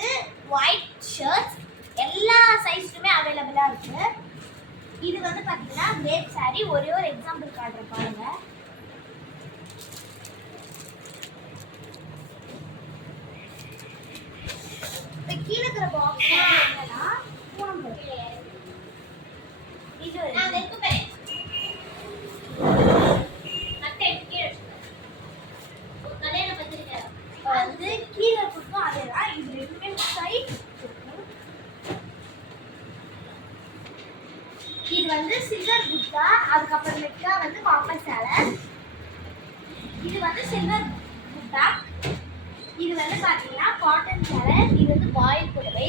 வந்து white shirts எல்லா சைஸ்லுமே அவைலபிளா இருக்கு. இது வந்து பாத்தீங்கன்னா கிரேப் சாரி. ஒரே ஒரு எக்ஸாம்பிள் காட்டுறேன் பாருங்க. இப்போ கீழே இருக்கிற பாக்ஸ் என்னன்னா பூனம் இது நான் வெக்கு பேர் அத்தை கீழே கடையில பத்திருக்கேன் வந்து கீழே கொடுக்கும் அதேதான். இது ரெண்டுமே சைட். இது வந்து சில்வர் குட்டா, அதுக்கப்புறமேட்டா வந்து காப்பர் சேலை. இது வந்து சில்வர் குட்டா. இது வந்து பாத்தீங்கன்னா காட்டன் சேலை. இது வந்து பாயில் புடவை.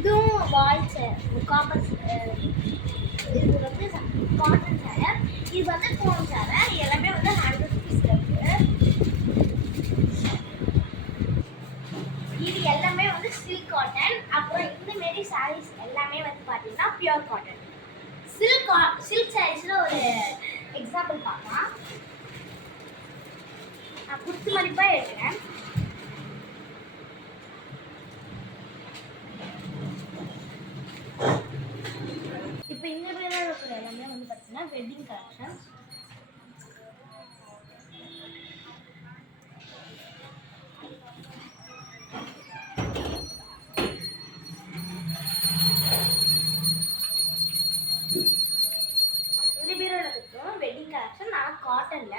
இதுவும் பாயில் சேலை காப்பர். இது வந்து காட்டன் சேலை. இது வந்து பூனம் சேலை. எல்லாமே வந்து 100 rupees இருக்கு. இது எல்லாமே வந்து சில்க் காட்டன். அப்புறம் இந்த மாதிரி சாரீஸ் எல்லாமே வந்து பாத்தீங்கன்னா பியூர் காட்டன். சில்க் சாரீஸ்ல ஒரு எக்ஸாம்பிள் பார்க்கலாம். நான் குத்து மதிப்பா எடுக்கிறேன். இப்போ இந்த பேரா இருக்கிற எல்லாமே வந்து பார்த்தீங்கன்னா வெட்டிங் கலெக்ஷன். இந்த பேரோட இருக்கும் வெட்டிங் கலெக்ஷன். நான் காட்டன்ல